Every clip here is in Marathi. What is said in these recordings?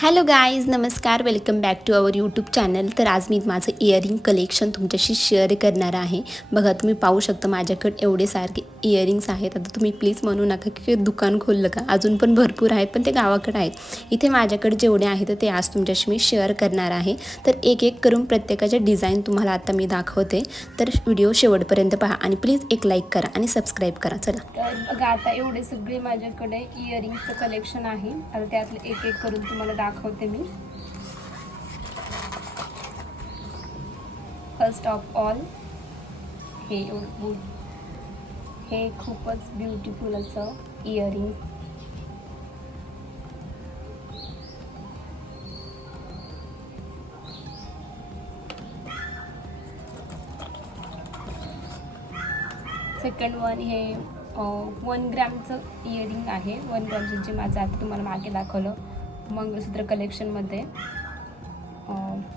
हॅलो गाईज नमस्कार. Welcome back to our YouTube channel तर आज मी माझं इयरिंग कलेक्शन तुमच्याशी शेअर करणार आहे. बघा तुम्ही पाहू शकता माझ्याकडे एवढे सारखे इयरिंग्स आहेत. आता तुम्ही प्लीज म्हणू नका की दुकान खोललं का? अजून पण भरपूर आहेत पण ते गावाकडे आहेत. इथे माझ्याकडे जेवढे आहेत ते आज तुमच्याशी मी शेअर करणार आहे. तर एक एक करून प्रत्येकाच्या डिझाईन तुम्हाला आता मी दाखवते. तर व्हिडिओ शेवटपर्यंत पहा आणि प्लीज एक लाईक करा आणि सबस्क्राईब करा. चला. तर बघा आता एवढे सगळे माझ्याकडे इयरिंगचं कलेक्शन आहे. आता त्यातलं एक एक करून तुम्हाला दाखवते मी. फर्स्ट ऑफ ऑल हे एवढं हे खूपच ब्युटिफुल असं इयरिंग सेकंड वन हे वन ग्रॅमचं इयरिंग आहे. वन ग्रॅमचं जे माझं आता तुम्हाला मागे दाखवलं. मंगळसूत्र कलेक्शनमध्ये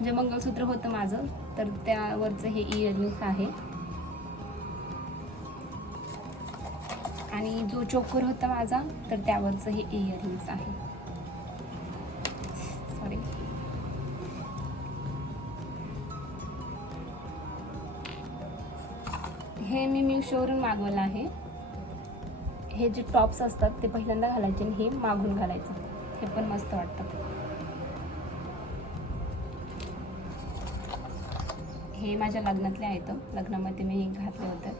जे मंगळसूत्र होतं माझं तर त्यावरचं हे इयरिंग्स आहे. आणि जो चोकर होता माझा तर त्यावरचं हे इयरिंग्स आहे. सॉरी हे मी मिशोवरून मागवलं आहे. हे जे टॉप्स असतात ते पहिल्यांदा घालायचे आणि हे मागून घालायचं. हे पण मस्त वाटतं. हे माझ्या लग्नातले आहेत लग्नामध्ये मी घातले होते.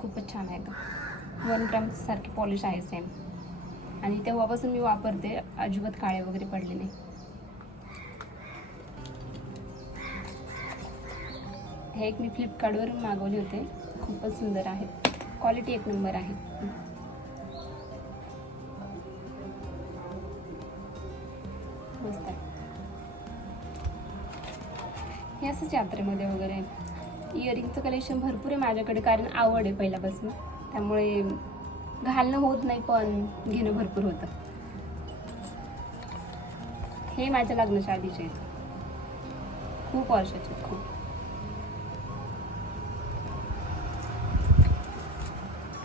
खूपच छान आहेत वन ग्रामसारखी पॉलिश आहे सेम आणि तेव्हापासून मी वापरते. अजिबात काळे वगैरे पडले नाही. हे एक मी फ्लिपकार्टवरून मागवले होते. खूपच सुंदर आहेत क्वालिटी एक नंबर आहे. असंच यात्रेमध्ये वगैरे. इयरिंगचं कलेक्शन भरपूर आहे माझ्याकडे कारण आवड आहे पहिल्यापासून. त्यामुळे घालणं होत नाही पण घेणं भरपूर होतं. हे माझ्या लग्नाच्या आधीचे आहेत. खूप वर्षाचे आहेत, खूप.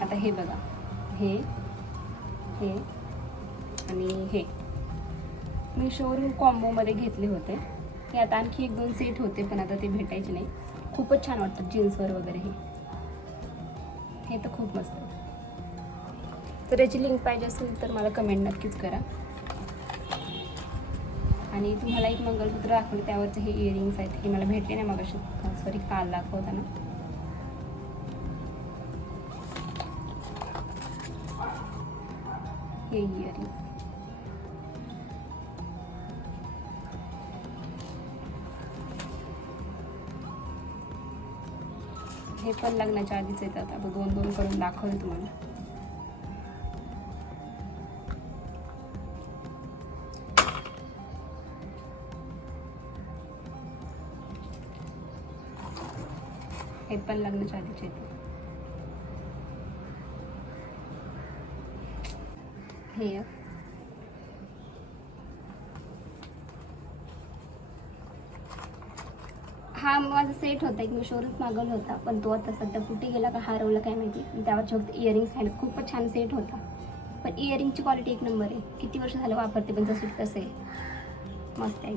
आता हे बघा. हे हे आणि हे. मी शोरूम कॉम्बोमध्ये घेतले होते. हे आता आणखी एक दोन सेट होते पण आता ते भेटायचे नाही. खूपच छान वाटतं जीन्सवर वगैरे हे. हे तर खूप मस्त तर याची लिंक पाहिजे असेल तर मला कमेंट नक्कीच करा. आणि तुम्हाला एक मंगळसूत्र दाखवलं त्यावरचे हे इयरिंग्स आहेत. हे मला भेटले नाही मग सॉरी काल दाखवताना. हे इयरिंग्स हे पण लग्नाच्या आधीच येतात आता दोन दोन करून दाखवले तुम्हाला. हे पण लग्नाच्या आधीच येते. हे हा माझा सेट होता एक मी मागवला होता पण तो आता सध्या कुठे गेला का हरवला काय माहिती. आणि फक्त इयरिंग्स आहेत खूपच छान सेट होता. पण इयरिंगची क्वालिटी एक नंबर आहे. किती वर्ष झालं वापरते पण जसं तसं आहे. मस्त आहे.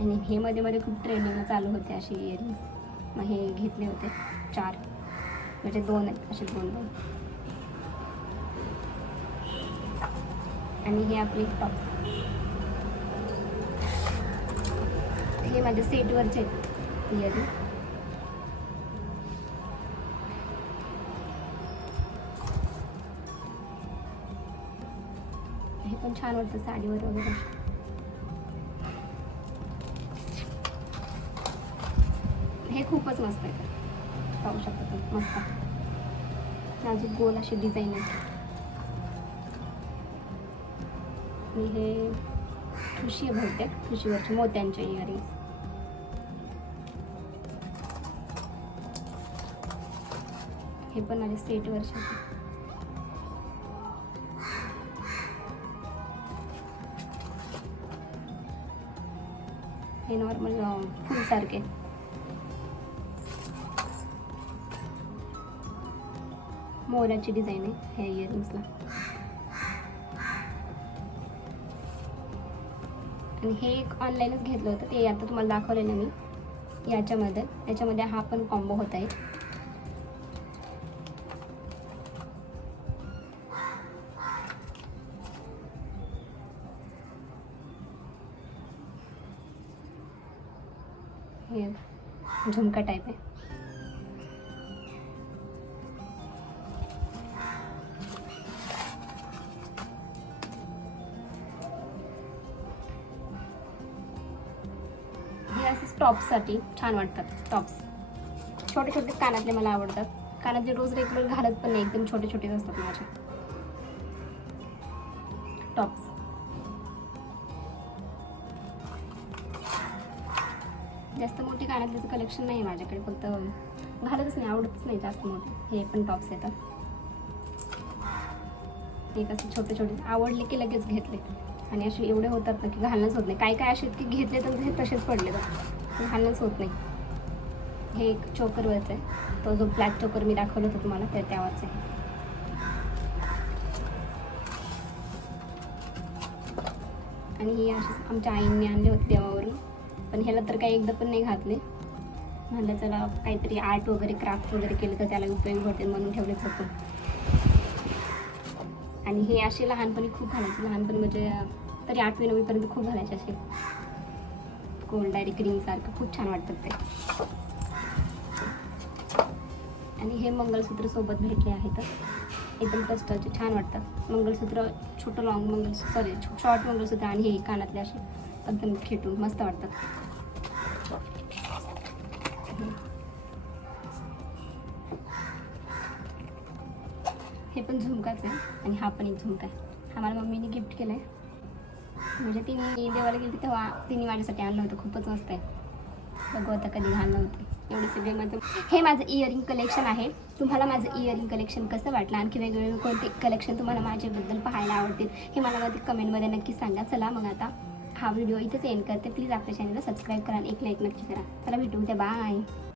आणि हे मध्ये मध्ये खूप ट्रेनिंग चालू होते असे इयरिंग्स मग हे घेतले होते चार. म्हणजे दोन आहेत असे दोन दोन. आणि हे आपले टॉप हे माझ्या सेटवरचे आहेत. इयरिंग हे पण छान वाटतं साडीवर वगैरे. हे खूपच मस्त आहे. पाहू शकता तुम्ही. मस्त माझी गोल अशी डिझाईन आहे. हे ठुशी आहे बहुतेक. ठुशीवरचे मोत्यांचे इयरिंग्स हे पण आले सेट आहेत. हे नॉर्मल फुलसारखे मोराची डिझाईन आहे ह्या इयरिंग्सला आणि हे एक ऑनलाईनच घेतलं होतं ते आता तुम्हाला दाखवलेलं मी. याच्यामध्ये याच्यामध्ये हा पण कॉम्बो होत आहे. हे झुमका टाईप आहे. हे असे टॉप्ससाठी छान वाटतात टॉप्स छोटे छोटे कानातले मला आवडतात. कानातले रोज रेग्युलर घालत पण नाही एकदम छोटे छोटेच असतात माझे. टॉप्स जास्त मोठी कानातल्याचं कलेक्शन नाही आहे माझ्याकडे फक्त घालतच नाही आवडतच नाही जास्त मोठे. हे पण टॉप्स येतात ते कसं छोटे छोटे आवडले की लगेच घेतले. आणि असे एवढे होतात ना की घालणंच होत नाही. काय काय असे की घेतले तर ते तसेच पडले तर घालणंच होत नाही. हे एक चोकरवरचं आहे. तो जो ब्लॅक चोकर मी दाखवला होता तुम्हाला त्या त्यावरच आहे. आणि ही अशी आमच्या आईंनी आणले होते देवावरून पण ह्याला तर काही एकदा पण नाही घातले. म्हणलं चला काहीतरी आर्ट वगैरे क्राफ्ट वगैरे केलं तर त्याला उपयोग होते म्हणून ठेवलेच होतं. आणि हे असे लहानपणी खूप घालायचे. लहानपणी म्हणजे तरी आठवी नववीपर्यंत खूप घालायचे असे. गोल्ड डायरेक्ट रिंगसारखं खूप छान वाटतात ते. आणि हे मंगळसूत्र सोबत भेटले आहेत एकदम कस्टरचे छान वाटतात. मंगळसूत्र छोटं long mangalsutra sorry short mangalsutra आणि हे कानातले असे. एकदम खेटून मस्त वाटतात हे पण झुमकाच आहे आणि हा पण एक झुमका आहे. हा मला मम्मीने गिफ्ट केलं आहे म्हणजे तिने देवाला गेली तेव्हा तिने माझ्यासाठी आणलं होतं. खूपच मस्त आहे. बघू आता कधी घालणं होतं. एवढे सगळे माझं हे माझं इयरिंग कलेक्शन आहे. तुम्हाला माझं इयरिंग कलेक्शन कसं वाटलं? आणखी वेगवेगळे कोणते कलेक्शन तुम्हाला माझ्याबद्दल पाहायला आवडतील? हे मला मध्ये कमेंटमध्ये नक्की सांगा. चला मग आता. हा व्हिडिओ इथेच एंड करते. प्लीज आपल्या चॅनलला सबस्क्राईब करा आणि एक लाईक नक्की करा. चला भेटू उद्या. बाय